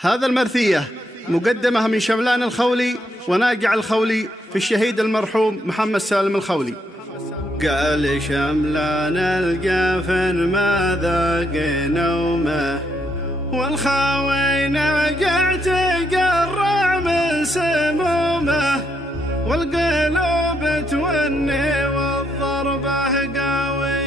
هذا المرثية مقدمة من شملان الخولي وناقع الخولي في الشهيد المرحوم محمد سالم الخولي. قال شملان الجافن ما ذاق نومه، والخاوي ناقع تقرع من سمومه، والقلوب توني والضربة قوية.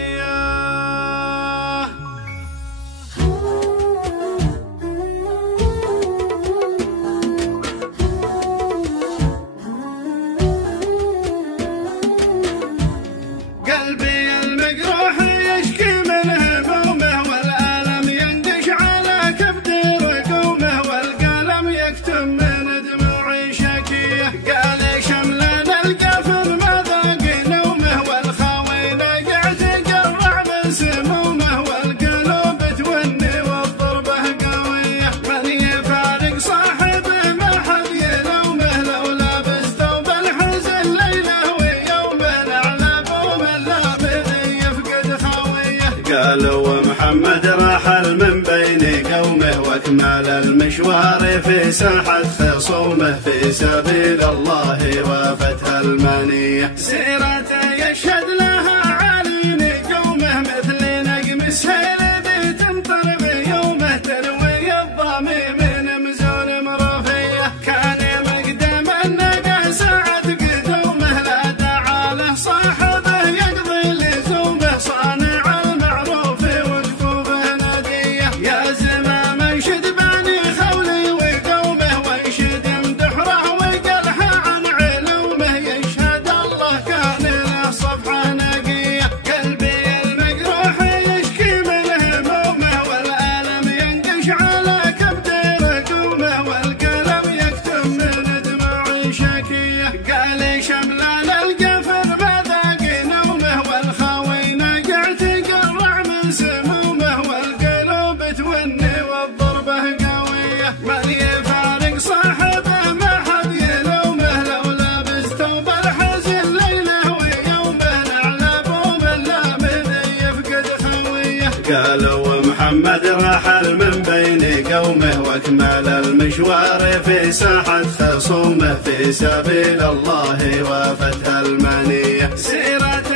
قلبي المجروح يشكي من همومه، والألم ينقش على كبد رقومه، والقلم يكتم من دموعي شكيه. قال شملان القفر ما ذاق نومه، والخاوي نقع تقرع من سمومه، والقلوب توني والضربة قوية. من يفارق صاحبه ما حد يلومه، لو لابس ثوب الحزن ليله ويومه، على بوم اللامذ يفقد خويه. قالوا محمد رحل من بين قومه، واكمل المشوار في ساحة خصومه، في سبيل الله وفتح المنية. سيرته يشهد لها عالين قومه، مثل نجم السيل بتمطر بيومه، تروي الضامي من مزون مرفيه. كان مقدم النقا ساعة قدومه، لا دعا له صاحبه يقضي لزومه، صانع المعروف وجفوفه نديه. يا زمام انشد بني خولي وقومه، وانشد مدحره وقلها عن علومه، يشهد الله كان له صفحه نقيه. قلبي المجروح يشكي من همومه، والألم ينقش على كبد رقومه، والقلم يكتم من دموعي شكيه. قال شملان القفر ما ذاق نومه، والخاوي نقع تقرع من سمومه، والقلوب توني والضربة قوية. من يفارق صاحبه ما حد يلومه، لو لابس ثوب الحزن ليله ويومه، على بوم اللامذ يفقد خويه. قالوا محمد رحل من بين قومه، واكمل المشوار في ساحة خصومه، في سبيل الله وفتح المنية. سيرته